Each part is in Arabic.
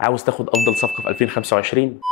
عاوز تاخد افضل صفقه في 2025؟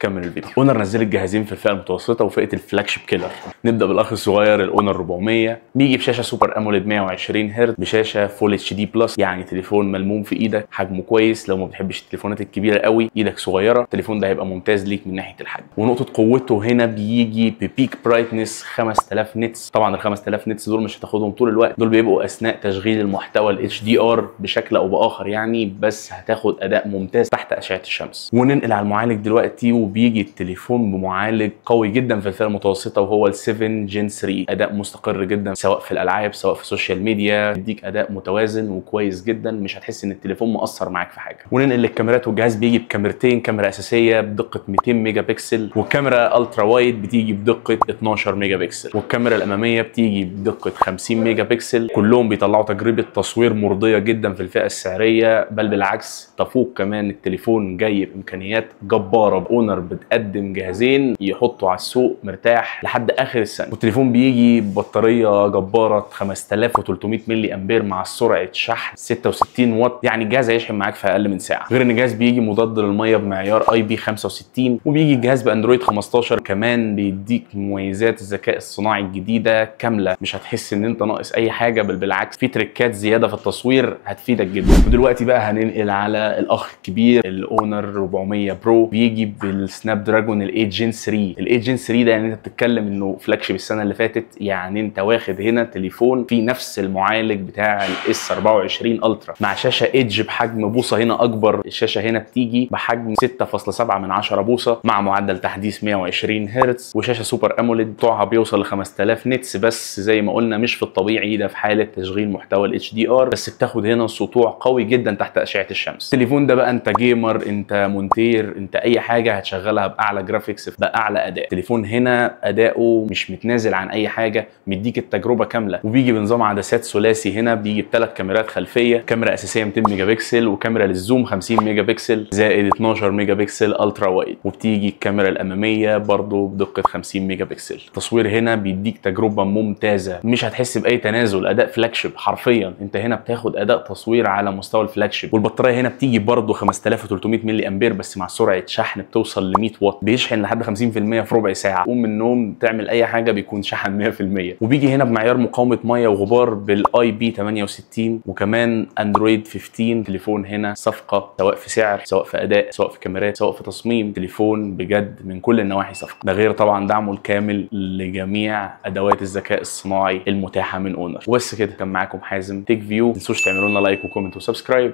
كمل الفيديو. اونر نزلت جهازين في الفئه المتوسطه وفئه الفلاج شيب كيلر. نبدا بالاخ الصغير الاونر 400. بيجي بشاشه سوبر اموليد 120 هرتز بشاشه فول اتش دي بلس، يعني تليفون ملموم في ايدك، حجمه كويس. لو ما بتحبش التليفونات الكبيره قوي، ايدك صغيره، التليفون ده هيبقى ممتاز ليك من ناحيه الحجم. ونقطه قوته هنا بيجي ببيك برايتنس 5000 نيتس. طبعا ال 5000 نيتس دول مش هتاخدهم طول الوقت، دول بيبقوا اثناء تشغيل المحتوى الاتش دي ار بشكل او باخر يعني، بس هتاخد اداء ممتاز تحت اشعه الشمس. وننقل على المعالج دلوقتي، وبيجي التليفون بمعالج قوي جدا في الفئه المتوسطه وهو ال7 جين 3. اداء مستقر جدا سواء في الالعاب سواء في السوشيال ميديا، يديك اداء متوازن وكويس جدا، مش هتحس ان التليفون مؤثر معاك في حاجه. وننقل للكاميرات، والجهاز بيجي بكاميرتين، كاميرا اساسيه بدقه 200 ميجا بكسل، والكاميرا الترا وايد بتيجي بدقه 12 ميجا بكسل، والكاميرا الاماميه بتيجي بدقه 50 ميجا بكسل. كلهم بيطلعوا تجربه تصوير مرضيه جدا في الفئه السعريه، بل بالعكس تفوق كمان. التليفون جاي بامكانيات جباره. اونر بتقدم جهازين يحطوا على السوق مرتاح لحد اخر السنه. والتليفون بيجي ببطاريه جباره 5300 ملي امبير مع سرعه شحن 66 واط، يعني الجهاز هيشحن معاك في اقل من ساعه. غير ان الجهاز بيجي مضاد للميه بمعيار اي بي 65، وبيجي الجهاز باندرويد 15. كمان بيديك مميزات الذكاء الصناعي الجديده كامله، مش هتحس ان انت ناقص اي حاجه، بل بالعكس في تريكات زياده في التصوير هتفيدك جدا. ودلوقتي بقى هننقل على الاخ الكبير الاونر 400 برو. بيجي بالسناب دراجون ال 8 جين 3. ال 8 جين 3 ده يعني انت بتتكلم انه فلاج شيب السنه اللي فاتت، يعني انت واخد هنا تليفون فيه نفس المعالج بتاع الاس 24 الترا مع شاشه ايدج بحجم بوصه هنا اكبر. الشاشه هنا بتيجي بحجم 6.7 بوصه مع معدل تحديث 120 هرتز، وشاشه سوبر اموليد طوعها بيوصل ل 5000 نيتس، بس زي ما قلنا مش في الطبيعي ده في حاله تشغيل محتوى الاتش دي ار، بس بتاخد هنا سطوع قوي جدا تحت اشعه الشمس. التليفون ده بقى انت جيمر، انت مونتير، انت اي حاجه هتشغلها باعلى جرافيكس باعلى اداء. التليفون هنا اداؤه مش متنازل عن اي حاجه، مديك التجربه كامله. وبيجي بنظام عدسات ثلاثي. هنا بيجي بثلاث كاميرات خلفيه، كاميرا اساسيه 200 ميجا بكسل، وكاميرا للزوم 50 ميجا بكسل زائد 12 ميجا بكسل الترا وايد. وبتيجي الكاميرا الاماميه برضو بدقه 50 ميجا بكسل. التصوير هنا بيديك تجربه ممتازه، مش هتحس باي تنازل. اداء فلاج شيب حرفيا، انت هنا بتاخد اداء تصوير على مستوى الفلاج شيب. والبطاريه هنا بتيجي برضو 5300 ملي امبير بس مع سرعه شحن بتوصل ل 100 واط، بيشحن لحد 50% في ربع ساعه. قوم من النوم تعمل اي حاجه بيكون شحن 100%. وبيجي هنا بمعيار مقاومه ميه وغبار بالاي بي 68، وكمان اندرويد 15. تليفون هنا صفقه، سواء في سعر سواء في اداء سواء في كاميرات سواء في تصميم. تليفون بجد من كل النواحي صفقه. ده غير طبعا دعمه الكامل لجميع ادوات الذكاء الصناعي المتاحه من اونر. وبس كده، كان معاكم حازم تيك فيو. ما تنسوش تعملوا لنا لايك وكومنت وسبسكرايب.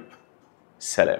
سلام.